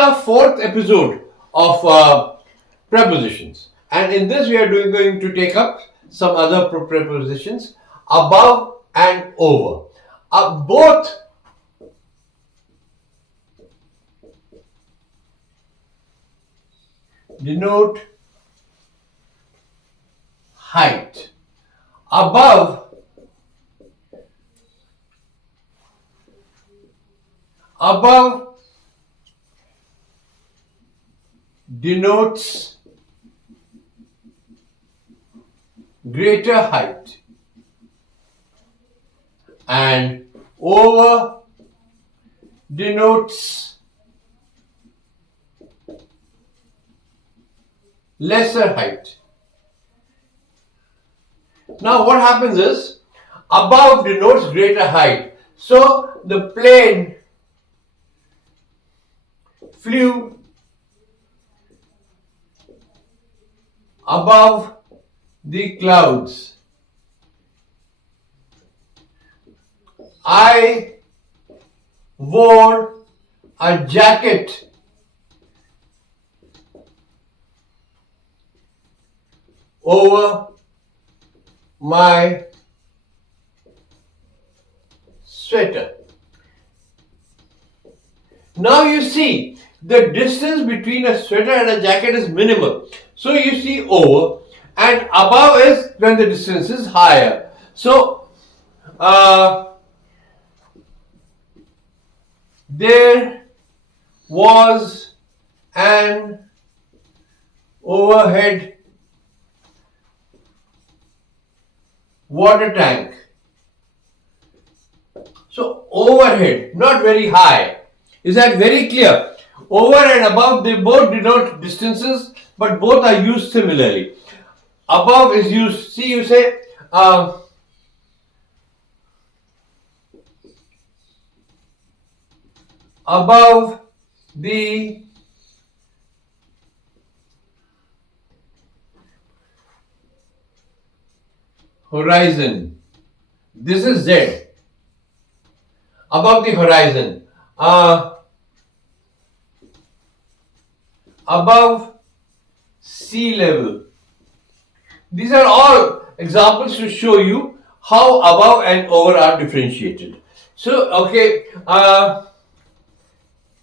our fourth episode of prepositions, and in this we are going to take up some other prepositions, above and over. Both denote height. Above denotes greater height, and over denotes lesser height. Now what happens is, above denotes greater height. So the plane flew above the clouds. I wore a jacket over my sweater. Now you see, the distance between a sweater and a jacket is minimal. So you see over, and above is when the distance is higher. So there was an overhead water tank. So overhead, not very high. Is that very clear? Over and above, they both denote distances, but both are used similarly. Above is used, see, you say above the horizon. This is Z. Above the horizon. Above sea level. These are all examples to show you how above and over are differentiated. So, okay,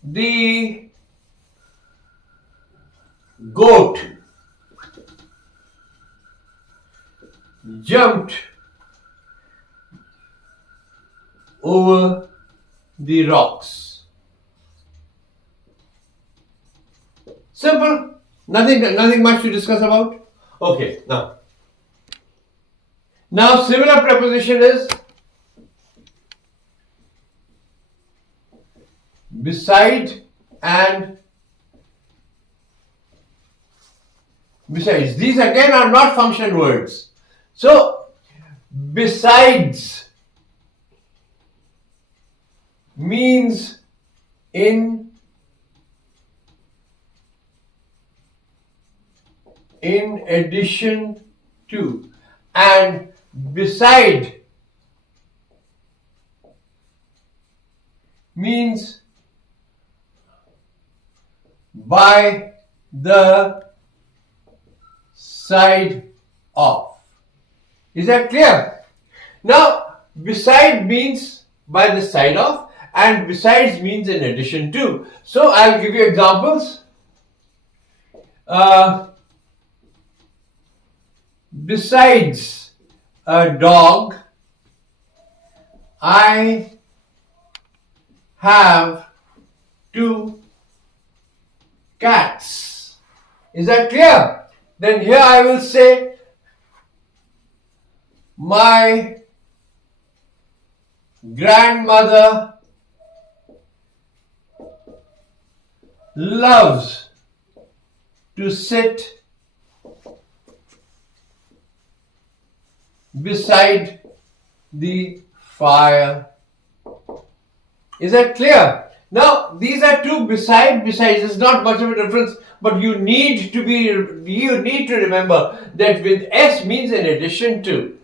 the goat jumped over the rocks. Simple, nothing much to discuss about. Okay, now similar preposition is beside and besides. These again are not function words. So besides means in addition to, and beside means by the side of. Is that clear? Now, beside means by the side of, and besides means in addition to. So I'll give you examples. Besides a dog, I have 2 cats. Is that clear? Then here I will say my grandmother loves to sit beside the fire. Is that clear? Now these are two besides. It's not much of a difference, but you need to remember that with S means in addition to,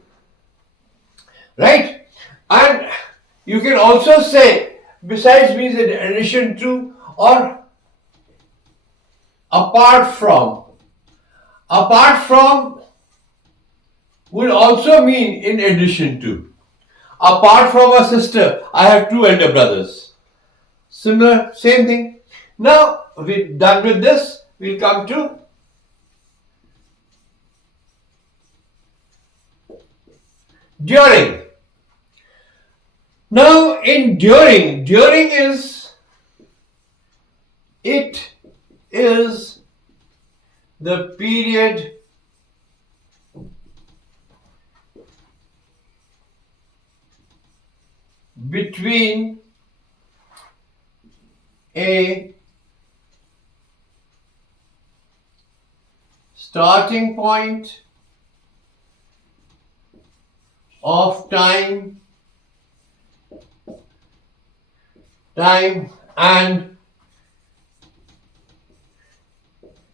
right? And you can also say besides means in addition to, or apart from. Apart from will also mean in addition to. Apart from a sister, I have two elder brothers. Similar, same thing. Now, we're done with this. We'll come to during. Now, in during it is the period between a starting point of time and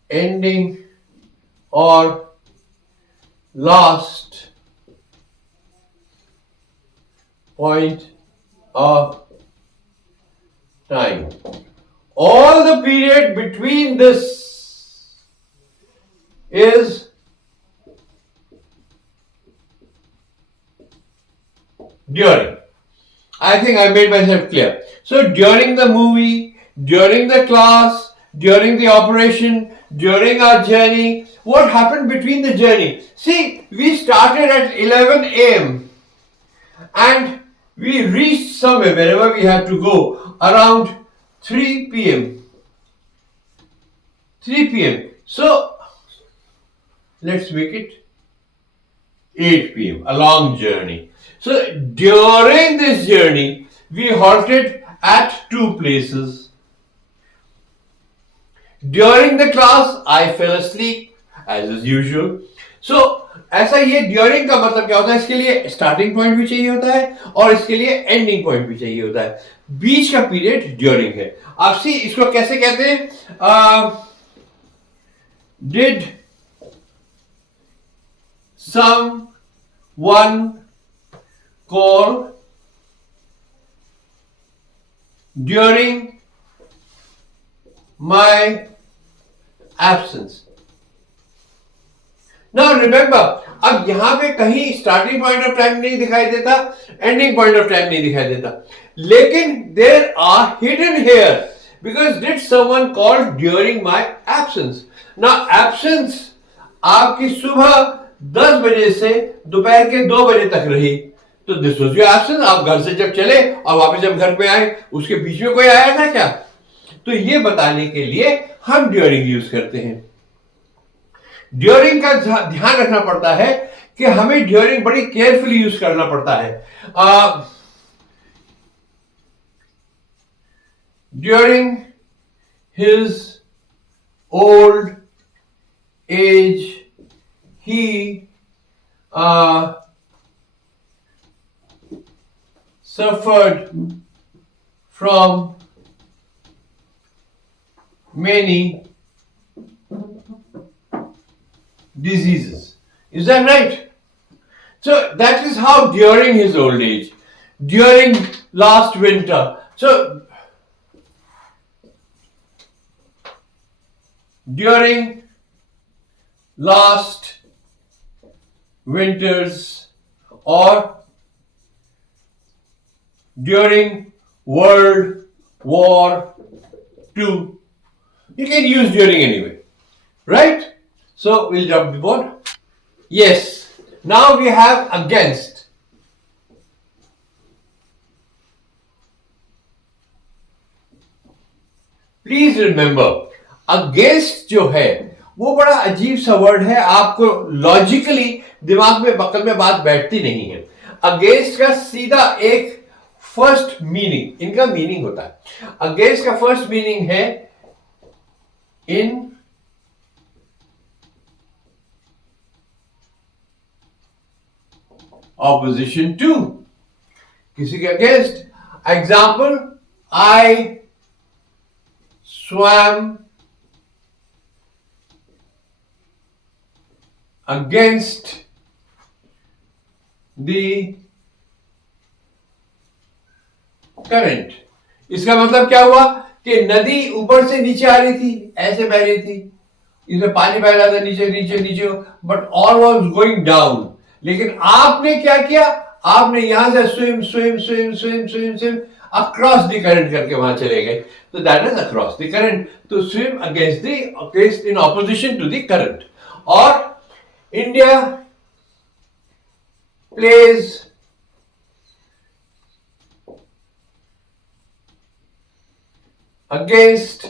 ending or last point of time. All the period between this is during. I think I made myself clear. So during the movie, during the class, during the operation, during our journey, what happened between the journey? See, we started at 11 a.m. and we reached somewhere, wherever we had to go, around 3 p.m. 3 p.m. So, let's make it 8 p.m. A long journey. So, during this journey, we halted at two places. During the class, I fell asleep, as is usual. So, ऐसा ये during का मतलब क्या होता है? इसके लिए starting point भी चाहिए होता है और इसके लिए एंडिंग पॉइंट भी चाहिए होता है. बीच का पीरियड ड्यूरिंग है. आप सी इसको कैसे कहते हैं? Did someone call during my absence? Now remember, अब यहां पे कहीं स्टार्टिंग पॉइंट ऑफ टाइम नहीं दिखाई देता, एंडिंग पॉइंट ऑफ टाइम नहीं दिखाई देता, लेकिन there are hidden here because did someone call during my absence. ना एब्सेंस आपकी सुबह 10 बजे से दोपहर के 2 बजे तक रही, तो दिस वाज योर एब्सेंस. आप घर से जब चले और वापस जब घर पे आए, उसके बीच में कोई आया था क्या? तो ये बताने के लिए हम ड्यूरिंग यूज करते हैं. ड्यूरिंग का ध्यान रखना पड़ता है कि हमें ड्यूरिंग बड़ी केयरफुली यूज करना पड़ता है. During his old age he suffered from many diseases. Is that right? So that is how during his old age, during last winter. So during last winters or during World War II. You can use during anyway, right? So we'll jump the board. Yes. Now we have against. Please remember, against जो है वो बड़ा अजीब सा word है, आपको logically दिमाग में बकल में बात बैठती नहीं है. अगेंस्ट का सीधा एक फर्स्ट मीनिंग, इनका मीनिंग होता है. अगेंस्ट का फर्स्ट मीनिंग है इन opposition to, किसी के against. Example, I swam against the current. इसका मतलब क्या हुआ कि नदी ऊपर से नीचे आ रही थी, ऐसे बह रही थी, इसमें पानी बह रहा था नीचे नीचे नीचे, but all was going down. लेकिन आपने क्या किया, आपने यहां से swim swim swim swim swim swim across the current करके वहां चले गए, तो that is across the current, to swim against the, against in opposition to the current. और India plays against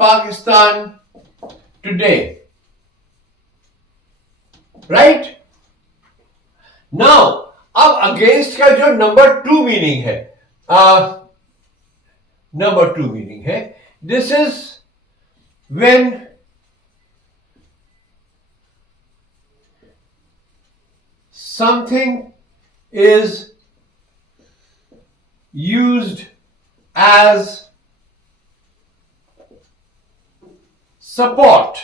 Pakistan today, right? Now, अब against का जो number 2 meaning है, नंबर 2 मीनिंग है, this is when something is used as support.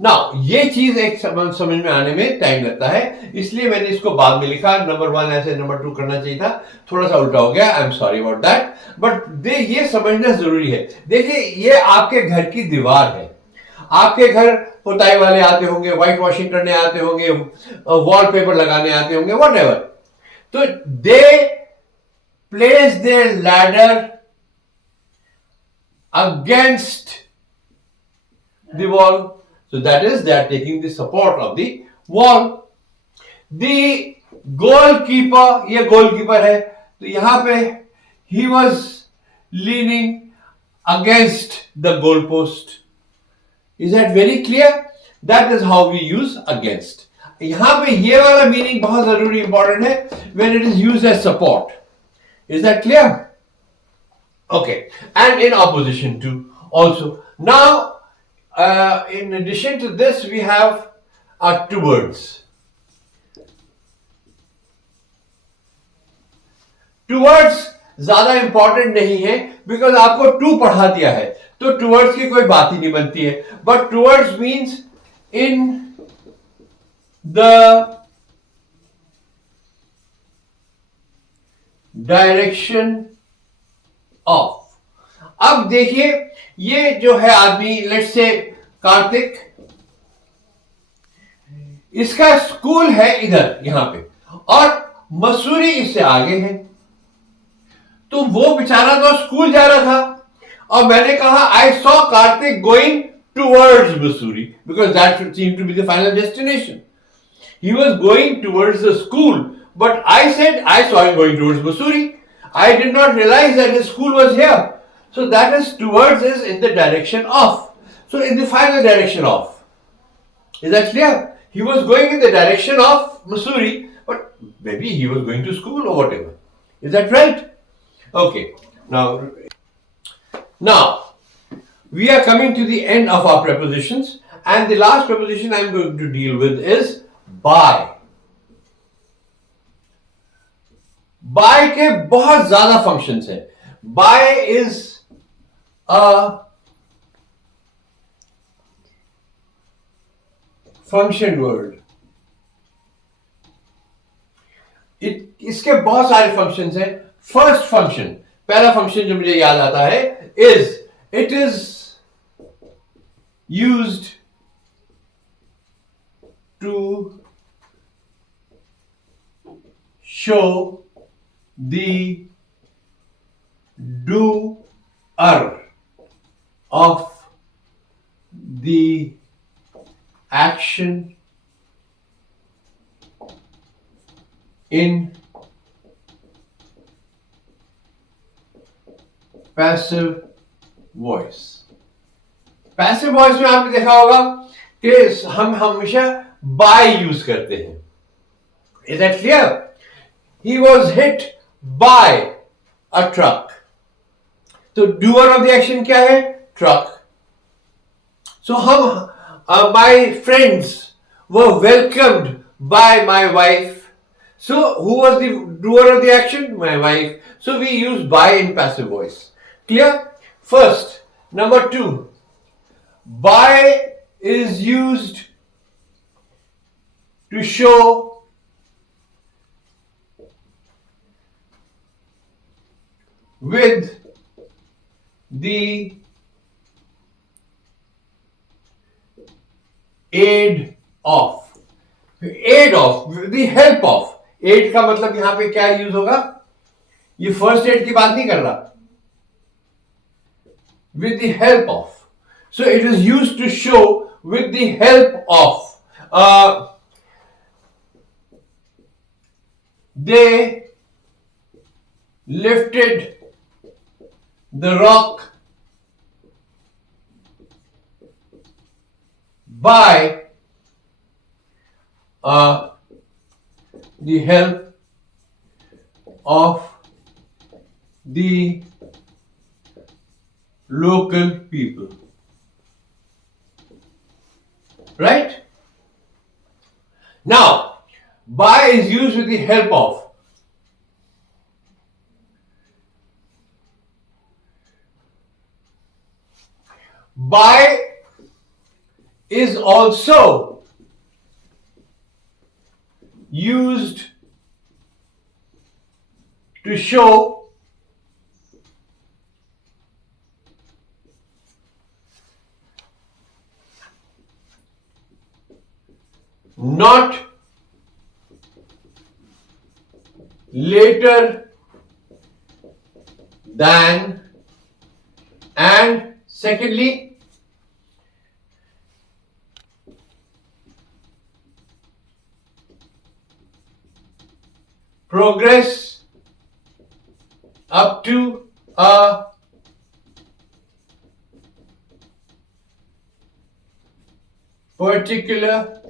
Now ये चीज एक समझ में आने में टाइम लगता है, इसलिए मैंने इसको बाद में लिखा, नंबर 1 ऐसे नंबर 2 करना चाहिए था, थोड़ा सा उल्टा हो गया, I am sorry about that, but ये समझना जरूरी है। देखिए, ये आपके घर की दीवार है, आपके घर पुताई वाले आते होंगे, व्हाइट वॉशिंग करने आते होंगे, वॉलपेपर लगाने आते होंगे, व्हाटएवर, तो दे place their ladder against the wall, so that is they are taking the support of the wall. The goalkeeper, ये goalkeeper है, तो यहां पे he was leaning against the goalpost. Is that very clear? That is how we use against. यहां पे ये वाला meaning बहुत जरूरी इंपॉर्टेंट है, when it is used as support. Is that clear? Okay, and in opposition to also. Now, in addition to this, we have towards. Towards ज्यादा important नहीं है, बिकॉज आपको टू पढ़ा दिया है, तो टूवर्ड्स की कोई बात ही नहीं बनती है, but towards means in the direction of. अब देखिए, ये जो है आदमी, लेट्स से कार्तिक, इसका स्कूल है इधर यहां पे, और मसूरी इससे आगे है, तो वो बेचारा तो स्कूल जा रहा था, और मैंने कहा I saw Kartik going towards Mussoorie, because that seem to be the final destination. He was going towards the school, but I said I saw him going towards Mussoorie. I did not realize that his school was here. So that is towards is in the direction of. So in the final direction of. Is that clear? He was going in the direction of Mussoorie, but maybe he was going to school or whatever. Is that right? Okay. Now we are coming to the end of our prepositions, and the last preposition I am going to deal with is by. By के बहुत ज्यादा functions हैं. By is a function word. इसके बहुत सारे functions हैं. First function, पहला function जो मुझे याद आता है is it is used to show the doer of the action in passive voice. Passive voice में आपने देखा होगा कि हम हमेशा बाय यूज करते हैं. Is that clear? He was hit by a truck. तो डूअर ऑफ द एक्शन क्या है? ट्रक. सो हम my friends were welcomed by my wife. So who was the doer of the action? My wife. So we use by in passive voice. Clear? First. Number 2, by is used to show with the aid of, with the help of. एड का मतलब यहां पे क्या use होगा, ये first aid की बात नहीं कर रहा, with the help of. So it is used to show with the help of. They lifted the rock by the help of the local people. Right? Now, by is used with the help of. By is also used to show not later than, and secondly, progress up to a particular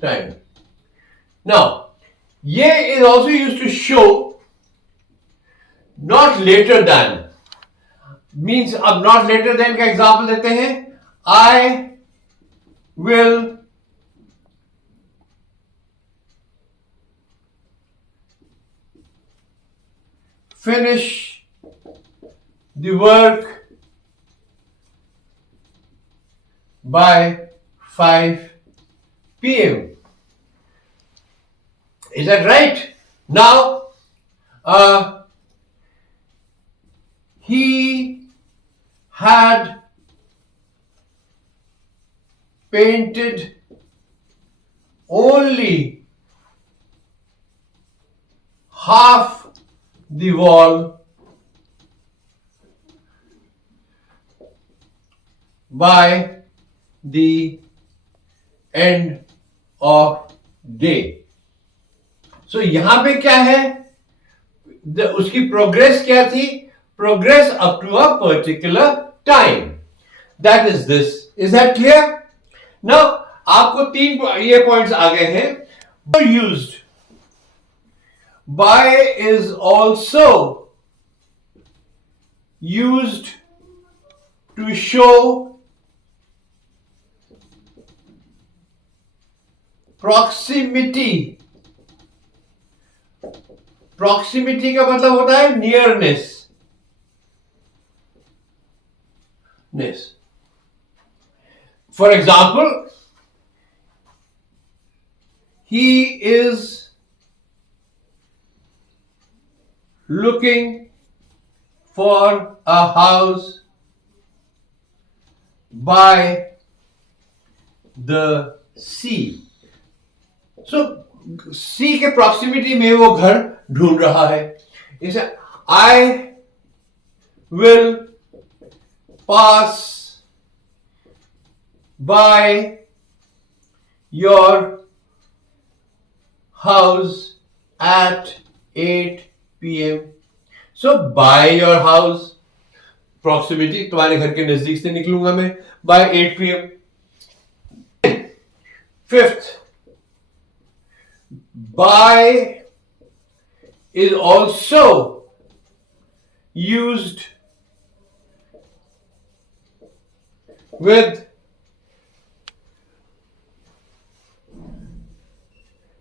time. Now, ye is also used to show not later than. Means अब not later than का example देते हैं. I will finish the work by 5 p.m. Is that right? Now, he had painted only half the wall by the end of day. So यहां पे क्या है, उसकी progress क्या थी, progress up to a particular time. That is this. Is that clear? Now आपको तीन ये पॉइंट्स आ गए हैं. Used by is also used to show proximity. proximity का मतलब होता है nearness. For example, he is looking for a house by the sea. So sea के proximity में वो घर ढूंढ रहा है. इसे I will pass by your house at 8 p.m. So by your house, proximity, तुम्हारे घर के नजदीक से निकलूंगा मैं by 8 p.m. Fifth, by is also used with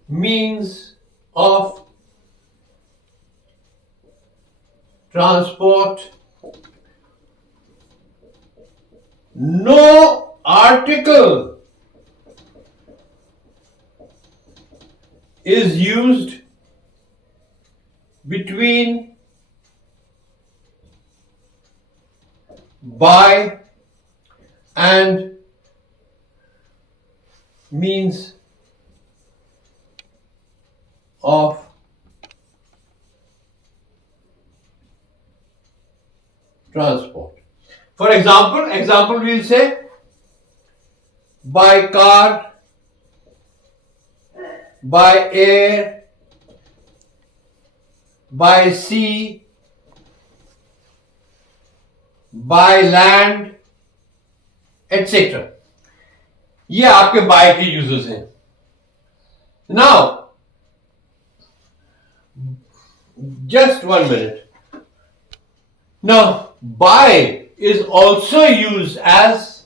means of transport. No article is used between by and means of transport. For example we'll say by car, by air, by sea, by land, etc. ये आपके by के uses हैं. Now, just 1 minute. Now, by is also used as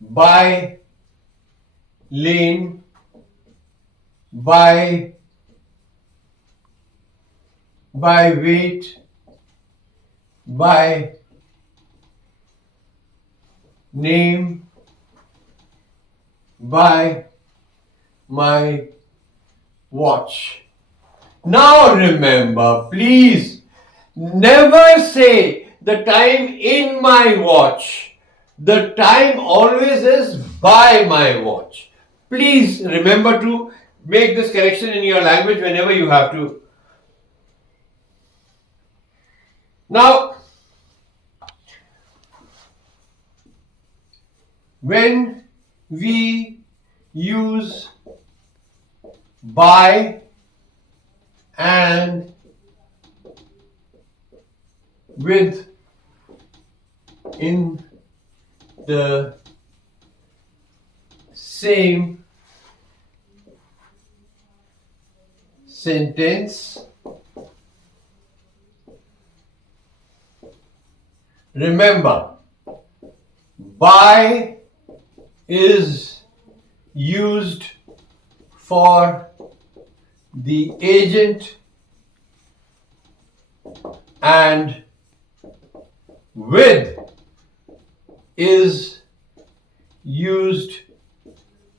by lane, by weight, by name, by my watch. Now remember, please never say the time in my watch. The time always is by my watch. Please remember to make this correction in your language whenever you have to. Now, when we use by and with in the same sentence, remember, by is used for the agent and with is used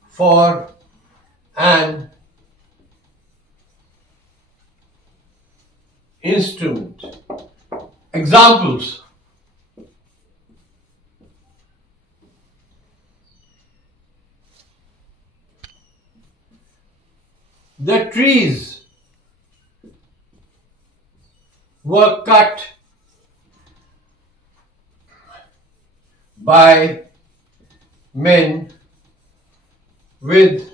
for an instrument. Examples: the trees were cut by men with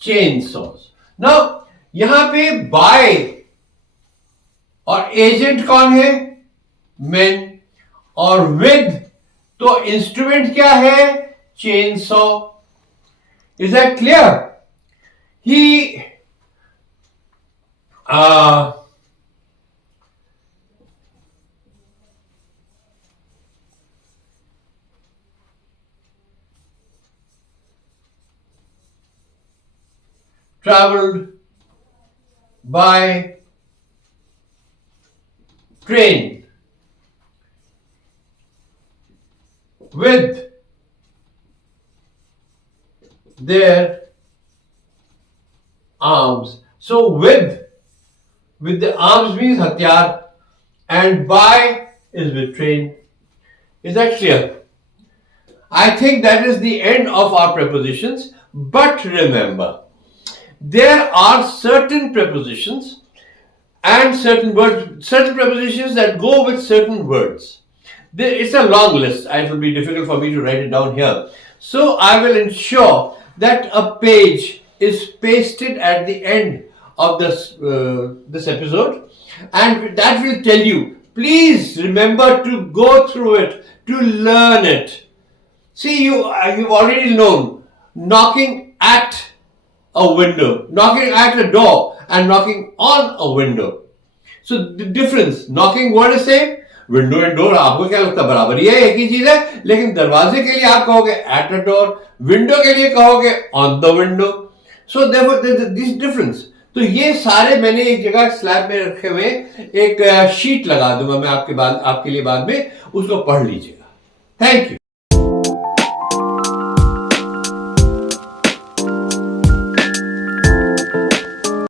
chainsaws. Now यहां पे by और agent कौन है? men. और with तो instrument क्या है? chainsaw. Is that clear? He traveled by train with their arms. So with the arms means hatyar and by is with train. Is that clear? I think that is the end of our prepositions. But remember, there are certain prepositions and certain words, certain prepositions that go with certain words. It's a long list. It will be difficult for me to write it down here. So I will ensure that a page is pasted at the end of this episode, and that will tell you, please remember to go through it, to learn it. See, you've already known knocking at a window, knocking at a door, and knocking on a window. So the difference, knocking word is same, window and door आपको क्या लगता है बराबर ही है, एक ही चीज है, लेकिन दरवाजे के लिए आप कहोगे at a door, window के लिए कहोगे on the window. So therefore there is this difference. तो ये सारे मैंने एक जगह स्लैब में रखे हुए एक शीट लगा दूंगा मैं आपके लिए बाद में, उसको पढ़ लीजिएगा. Thank you.